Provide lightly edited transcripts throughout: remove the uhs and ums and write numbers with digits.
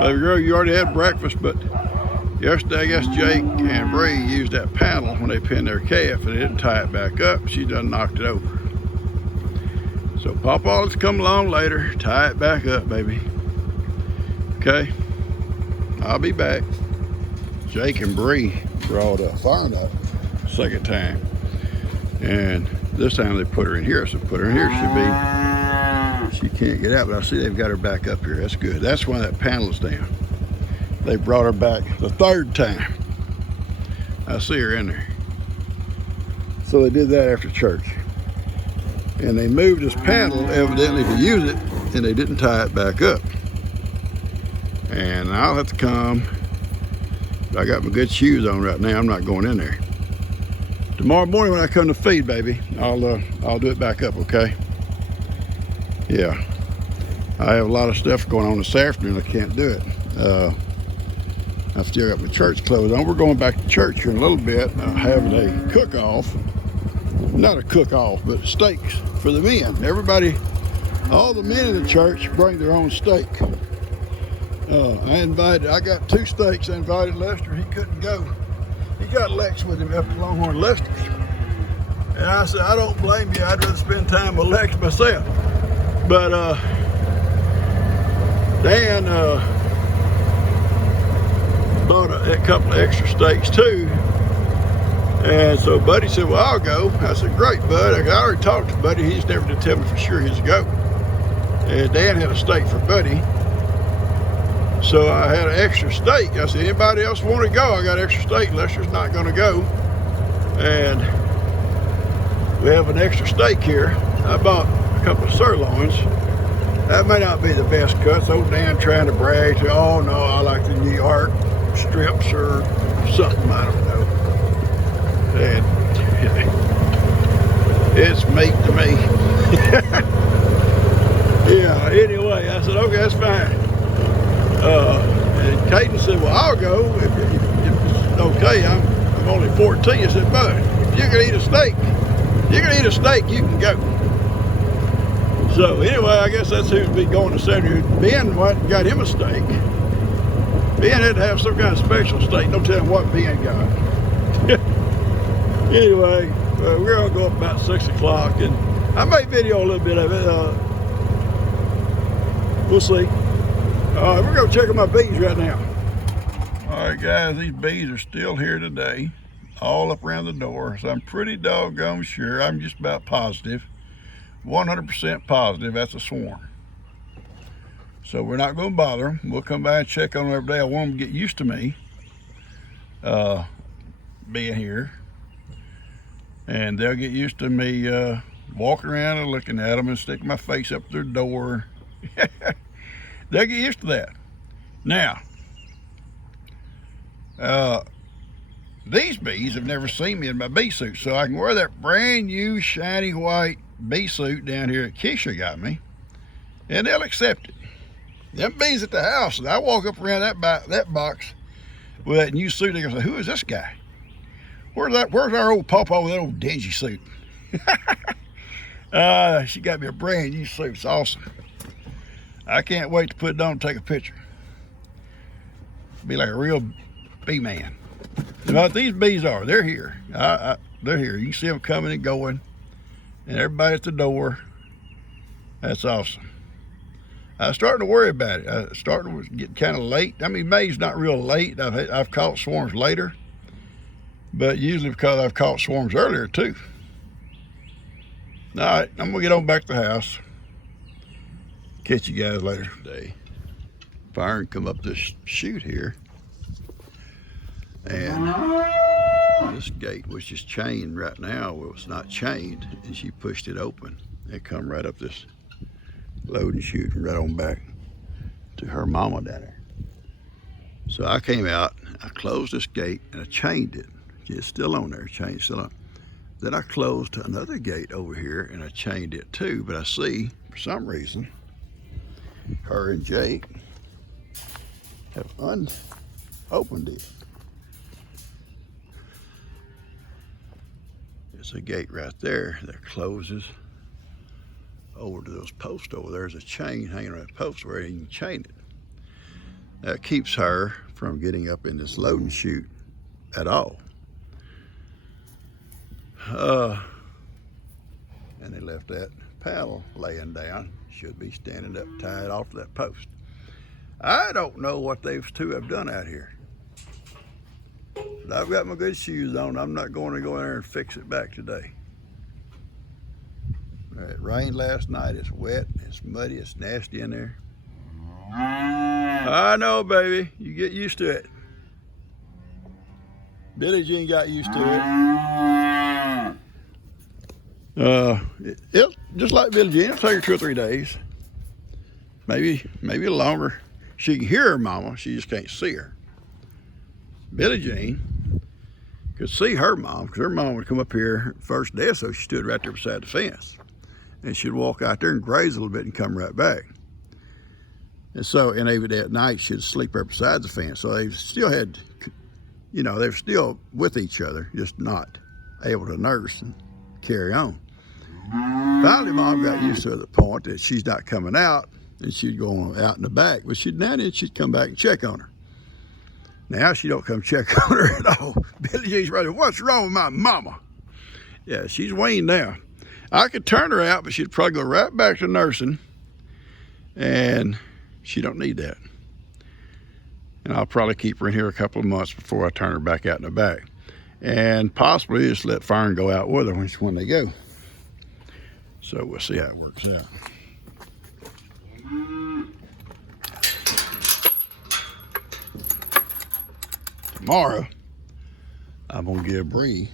Baby girl, you already had breakfast, but yesterday I guess Jake and Bree used that panel when they pinned their calf and they didn't tie it back up. She done knocked it over. So Papa let's come along later, tie it back up, baby. Okay, I'll be back. Jake and Bree brought a fire nut second time, and this time they put her in here. So put her in here, she can't get out, but I see they've got her back up here. That's good. That's why that panel is down. They brought her back the third time. I see her in there. So they did that after church. And they moved this panel evidently to use it, and they didn't tie it back up. And I'll have to come. I got my good shoes on right now. I'm not going in there. Tomorrow morning when I come to feed, baby, I'll do it back up, okay? Yeah. I have a lot of stuff going on this afternoon. I can't do it. I've still got my church clothes on. We're going back to church here in a little bit, having a cook-off. Not a cook-off, but steaks for the men. Everybody, all the men in the church bring their own steak. I got 2 steaks. I invited Lester. He couldn't go. He got Lex with him up to Longhorn Lester. And I said, I don't blame you. I'd rather spend time with Lex myself. But Dan bought a couple of extra steaks too. And so Buddy said, well, I'll go. I said, great, Bud. I already talked to Buddy. He just never did tell me for sure he's a go. And Dan had a steak for Buddy. So I had an extra steak. I said, anybody else want to go? I got extra steak. Lester's not going to go. And we have an extra steak here. I bought a couple of sirloins. That may not be the best cuts. Old Dan trying to brag. Say, oh, no, I like the New York strips or something. I don't know. And it's meat to me. Yeah, anyway, I said, okay, that's fine. And Caden said, well, I'll go if it's okay. I'm only 14. I said, Bud, if you can eat a steak, you can go. So anyway, I guess that's who'd be going to Saturday. Ben went and got him a steak. Ben had to have some kind of special steak. Don't tell him what Ben got. Anyway, we're gonna go up about 6 o'clock, and I may video a little bit of it. We'll see. All right, we're gonna check on my bees right now. All right, guys, these bees are still here today, all up around the door. So I'm pretty doggone sure. I'm just about positive, 100% positive that's a swarm. So we're not gonna bother them. We'll come by and check on them every day. I want them to get used to me being here. And they'll get used to me walking around and looking at them and sticking my face up their door. They'll get used to that. Now, these bees have never seen me in my bee suit, so I can wear that brand new shiny white bee suit down here that Keisha got me, and they'll accept it. Them bees at the house, and I walk up around that box with that new suit, they go say, who is this guy? Where's our old papa with that old dingy suit? She got me a brand new suit. It's awesome. I can't wait to put it on and take a picture. Be like a real bee man. You know what these bees are? They're here. They're here. You can see them coming and going, and everybody at the door. That's awesome. I was starting to worry about it. I started to get kind of late. I mean, May's not real late. I've caught swarms later. But usually because I've caught swarms earlier too. All right, I'm gonna get on back to the house. Catch you guys later today. Fire and come up this chute here. And this gate was just chained right now. Well, it's not chained, and she pushed it open. It come right up this loading chute and right on back to her mama down there. So I came out, I closed this gate and I chained it. It's still on there, chained still on. Then I closed another gate over here and I chained it too, but I see, for some reason, her and Jake have unopened it. It's a gate right there that closes over to those posts over there. There's a chain hanging on that post where you can chain it. That keeps her from getting up in this loading chute at all. And they left that paddle laying down. Should be standing up, tied off to that post. I don't know what those two have done out here. But I've got my good shoes on. I'm not going to go in there and fix it back today. It rained last night. It's wet, it's muddy, it's nasty in there. I know, baby. You get used to it. Billie Jean got used to it. It just like Billie Jean, it'll take her 2 or 3 days. Maybe longer. She can hear her mama, she just can't see her. Billie Jean could see her mom, because her mom would come up here first day or so. She stood right there beside the fence. And she'd walk out there and graze a little bit and come right back. And so, and every day at night, she'd sleep right beside the fence. So they still had, you know, they were still with each other, just not able to nurse and carry on. Finally, Mom got used to the point that she's not coming out, and she'd go on out in the back. But she'd come back and check on her. Now she don't come check on her at all. Billie Jean's right there, what's wrong with my mama? Yeah, she's weaned now. I could turn her out, but she'd probably go right back to nursing, and she don't need that. And I'll probably keep her in here a couple of months before I turn her back out in the back. And possibly just let Fern go out with her when they go. So we'll see how it works out. Tomorrow, I'm gonna give Bree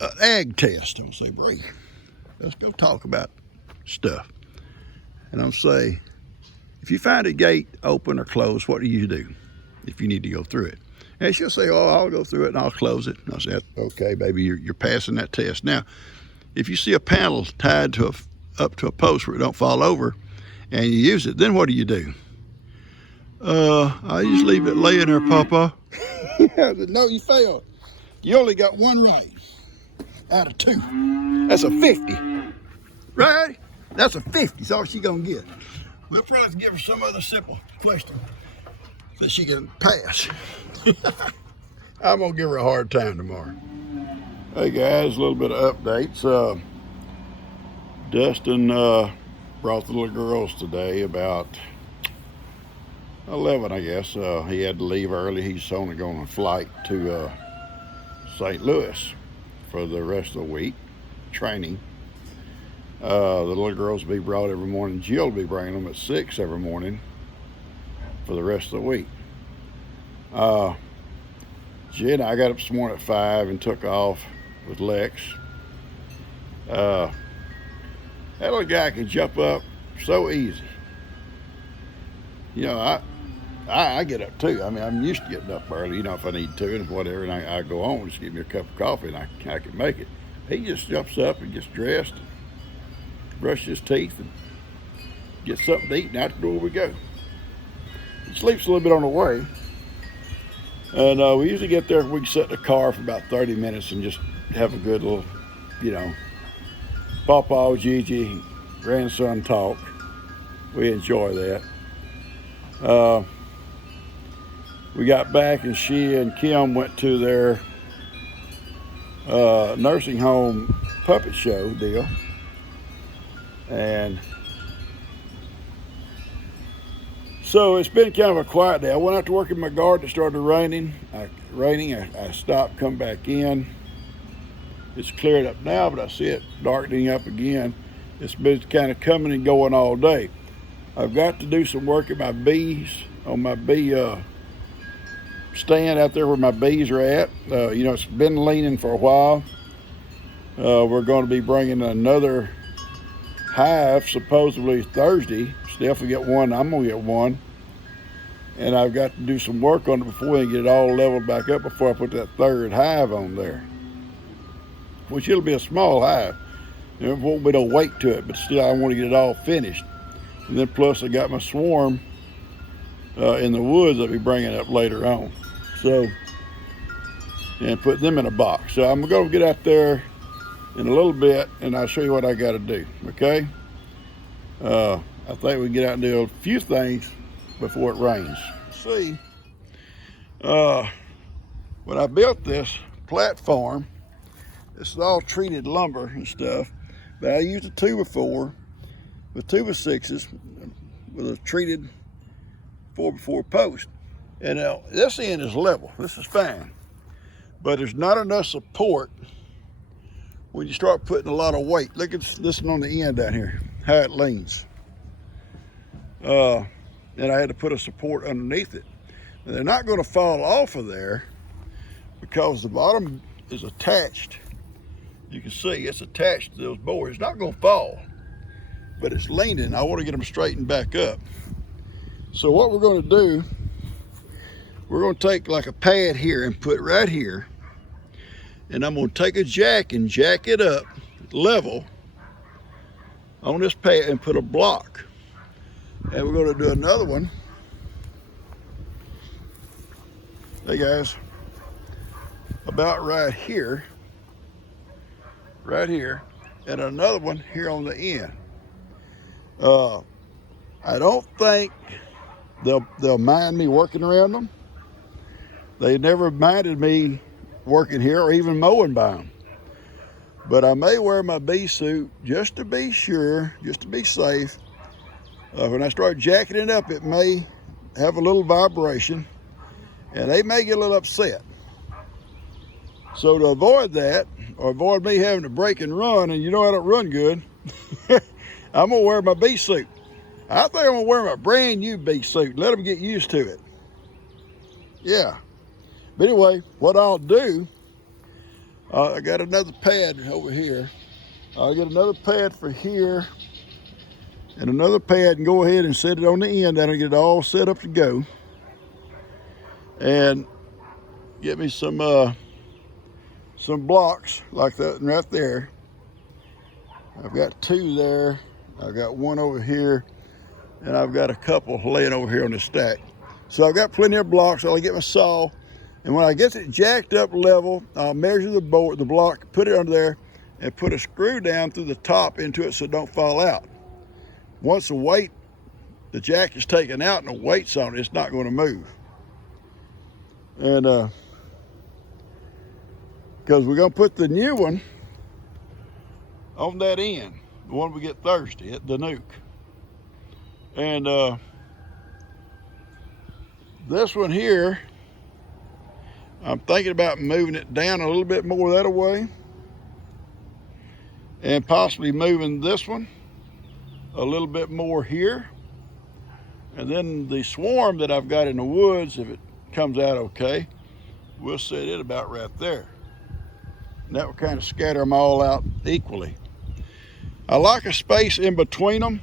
an egg test. I'm gonna say, Bree, let's go talk about stuff. And I'm gonna say, if you find a gate open or closed, what do you do if you need to go through it? And she'll say, oh, I'll go through it and I'll close it. And I'll say, okay, baby, you're passing that test. Now, if you see a panel tied to up to a post where it don't fall over and you use it, then what do you do? I just leave it laying there, Papa. I said, no, you failed. You only got one right out of 2. That's a 50. Right? That's a 50. That's all she's gonna get. We'll probably have to give her some other simple question that she can pass. I'm gonna give her a hard time tomorrow. Hey guys, a little bit of updates. Dustin brought the little girls today about 11, I guess. He had to leave early. He's only going on a flight to St. Louis for the rest of the week, training. The little girls will be brought every morning. Jill will be bringing them at 6 every morning for the rest of the week. Jill and I got up this morning at 5 and took off with Lex. That little guy can jump up so easy. You know, I get up too. I mean, I'm used to getting up early, you know, if I need to and whatever, and I go on, just give me a cup of coffee and I can make it. He just jumps up and gets dressed, brushes his teeth, and gets something to eat, and out the door we go. He sleeps a little bit on the way, and we usually get there, we can sit in the car for about 30 minutes and just have a good little, you know, Pawpaw, Gigi, grandson talk. We enjoy that. We got back and she and Kim went to their nursing home puppet show deal. And so it's been kind of a quiet day. I went out to work in my garden. It started raining. I stopped, come back in. It's cleared up now, but I see it darkening up again. It's been kind of coming and going all day. I've got to do some work at my bees, on my bee stand out there where my bees are at. You know, it's been leaning for a while. We're going to be bringing another hive supposedly Thursday. Steph will get one, I'm going to get one. And I've got to do some work on it before we get it all leveled back up before I put that third hive on there. Which it'll be a small hive. There won't be no weight to it, but still I want to get it all finished. And then plus I got my swarm in the woods I'll be bringing up later on. So, and put them in a box. So I'm going to get out there in a little bit and I'll show you what I got to do, okay? I think we can get out and do a few things before it rains. See, when I built this platform, this is all treated lumber and stuff, but I used a 2x4 with 2x6s with a treated 4x4 post. And now this end is level, this is fine, but there's not enough support when you start putting a lot of weight. Look at this one on the end down here, how it leans. And I had to put a support underneath it. And they're not going to fall off of there because the bottom is attached. You can see it's attached to those boards. It's not going to fall, but it's leaning. I want to get them straightened back up. So what we're going to do, we're going to take like a pad here and put right here, and I'm going to take a jack and jack it up level on this pad and put a block. And we're going to do another one. Hey guys, about right here, and another one here on the end. I don't think they'll mind me working around them. They never minded me working here or even mowing by them. But I may wear my bee suit just to be sure, just to be safe. When I start jacking it up, it may have a little vibration and they may get a little upset. So to avoid that, or avoid me having to break and run, and you know I don't run good, I'm gonna wear my bee suit. I think I'm gonna wear my brand new bee suit, let them get used to it. Yeah, but anyway, what I'll do, I got another pad over here. I'll get another pad for here, and another pad, and go ahead and set it on the end. That'll get it all set up to go. And get me some blocks like that right there. I've got 2 there. I've got 1 over here, and I've got a couple laying over here on the stack. So I've got plenty of blocks. I'll get my saw, and when I get it jacked up level, I'll measure the block, put it under there, and put a screw down through the top into it so it don't fall out. Once the jack is taken out and the weight's on it, it's not going to move. And because we're going to put the new one on that end, the one we get Thursday at the Nuke. And this one here, I'm thinking about moving it down a little bit more that way, and possibly moving this one a little bit more here. And then the swarm that I've got in the woods, if it comes out okay, we'll set it about right there. And that will kind of scatter them all out equally. I like a space in between them.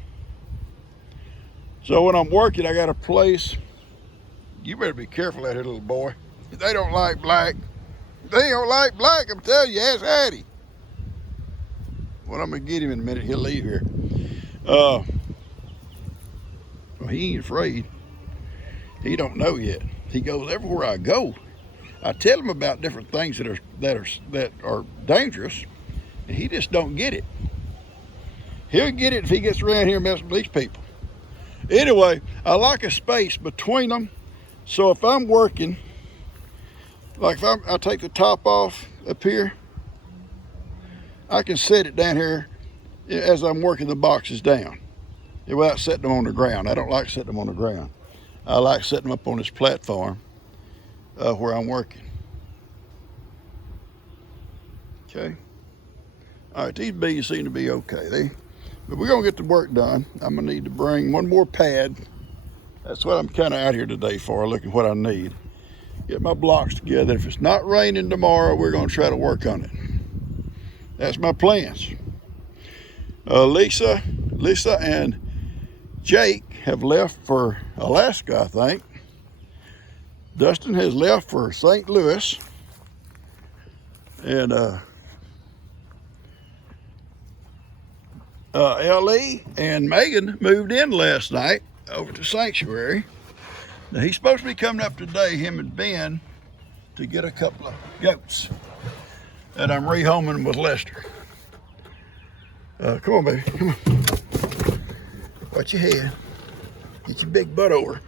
So when I'm working, I got a place. You better be careful out here, little boy. They don't like black. They don't like black, I'm telling you, ask Hattie. Well, I'm gonna get him in a minute, he'll leave here. Well, he ain't afraid. He don't know yet. He goes everywhere I go. I tell him about different things that are dangerous, and he just don't get it. He'll get it if he gets around here messing with these people. Anyway, I like a space between them, so if I'm working, like if I take the top off up here, I can set it down here as I'm working the boxes down without setting them on the ground. I don't like setting them on the ground. I like setting them up on this platform where I'm working. Okay. All right, these bees seem to be okay. But we're gonna get the work done. I'm gonna need to bring 1 more pad. That's what I'm kind of out here today for, looking what I need. Get my blocks together. If it's not raining tomorrow, we're gonna try to work on it. That's my plans. Lisa and Jake have left for Alaska, I think. Dustin has left for St. Louis. And L.E. and Megan moved in last night over to Sanctuary. Now he's supposed to be coming up today, him and Ben, to get a couple of goats that I'm rehoming with Lester. Come on, baby, come on. Watch your head. Get your big butt over.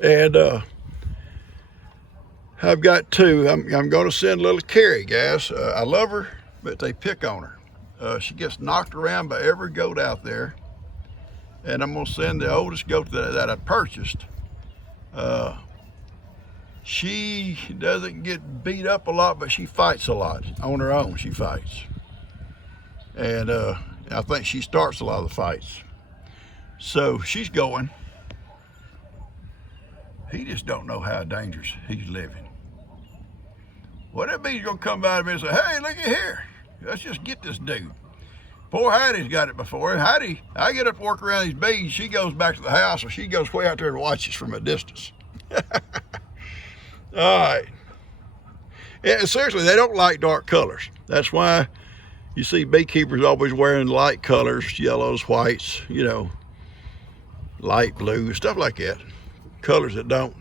And I've got two. I'm going to send little Carrie, guys. I love her, but they pick on her. She gets knocked around by every goat out there. And I'm going to send the oldest goat that I purchased. She doesn't get beat up a lot, but she fights a lot. On her own, she fights. And I think she starts a lot of the fights. So she's going. He just don't know how dangerous he's living. What that means, he's gonna come by me and say, hey, look at here. Let's just get this dude. Poor Hattie's got it before. Hattie, I get up to work around these bees, she goes back to the house, or she goes way out there and watches from a distance. All right. Yeah, seriously, they don't like dark colors. That's why you see beekeepers always wearing light colors, yellows, whites, you know, light blue, stuff like that. Colors that don't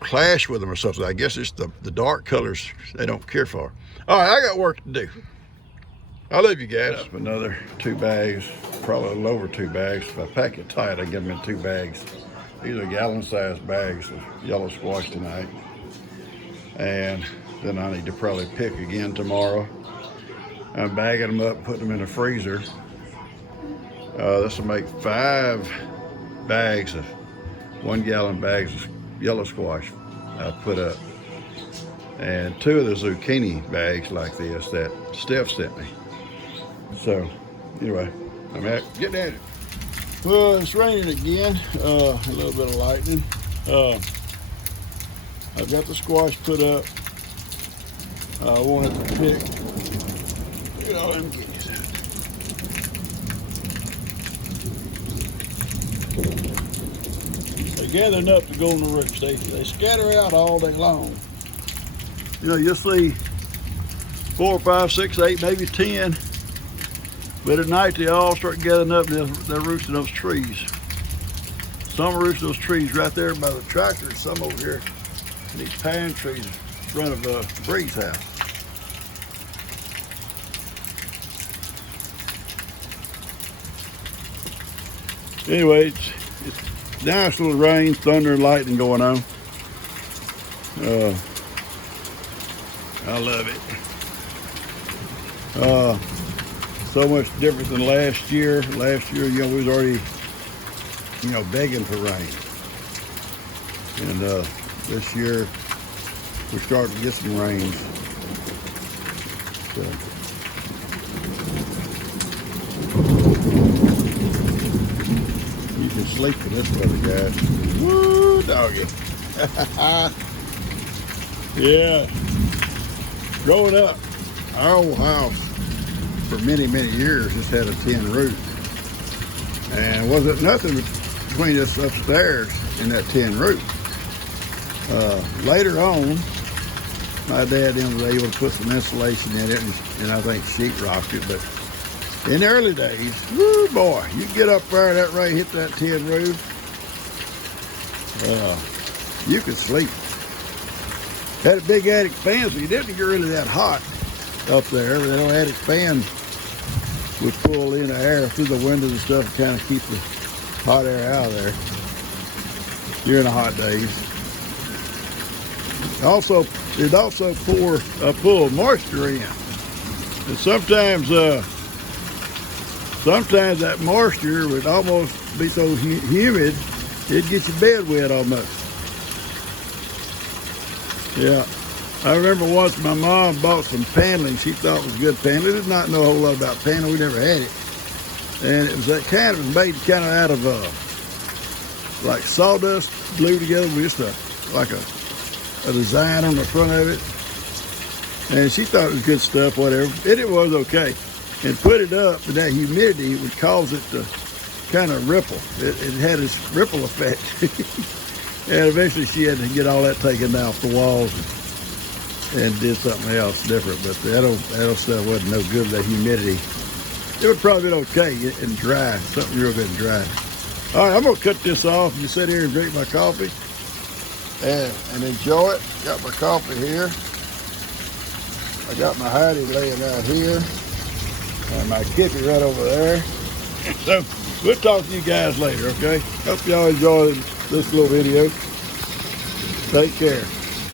clash with them or something. I guess it's the dark colors they don't care for. All right, I got work to do. I love you guys. Another 2 bags, probably a little over 2 bags. If I pack it tight, I get them in 2 bags. These are gallon-sized bags of yellow squash tonight. And then I need to probably pick again tomorrow. I'm bagging them up, putting them in the freezer. This will make 5 bags of 1 gallon bags of yellow squash I put up. And 2 of the zucchini bags like this that Steph sent me. So, anyway, I'm getting at it. Well, it's raining again, a little bit of lightning. I've got the squash put up. I wanted to pick, look at all them guineas out. They're gathering up to go on the roost. They scatter out all day long. You know, you'll see 4, 5, 6, 8, maybe 10. But at night, they all start gathering up and they're roosting those trees. Some roost those trees right there by the tractor, and some over here in these pine trees in front of Bree's house. Anyway, it's nice little rain, thunder, and lightning going on. I love it. So much different than last year. Last year, you know, we was already, you know, begging for rain. And this year, we're starting to get some rains. So. You can sleep in this weather, guys. Woo, doggy. Yeah. Growing up, our old house, for many, many years, just had a tin roof. And wasn't nothing between us upstairs and that tin roof. Later on, my dad then was able to put some insulation in it and I think sheetrocked it. But in the early days, woo boy, you get up there, that rain hit that tin roof, you could sleep. Had a big attic fan, so you didn't get really that hot up there. But that attic fan would pull in the air through the windows and stuff and kind of keep the hot air out of there during the hot days. Also, it'd also pull moisture in. And sometimes that moisture would almost be so humid, it'd get your bed wet almost. Yeah. I remember once my mom bought some paneling she thought was good paneling. Did not know a whole lot about paneling. We never had it. And it was that kind of made kind of out of like sawdust glued together with just like a design on the front of it. And she thought it was good stuff, whatever. And it was okay. And put it up, and that humidity would cause it to kind of ripple. It had this ripple effect. And eventually she had to get all that taken down off the walls and did something else different. But that old stuff wasn't no good with that humidity. It would probably been okay and dry, something real good and dry. All right, I'm gonna cut this off and sit here and drink my coffee and enjoy it. Got my coffee here. I got my Heidi laying out here and my Kippy right over there. So we'll talk to you guys later, okay? Hope y'all enjoy this little video. Take care.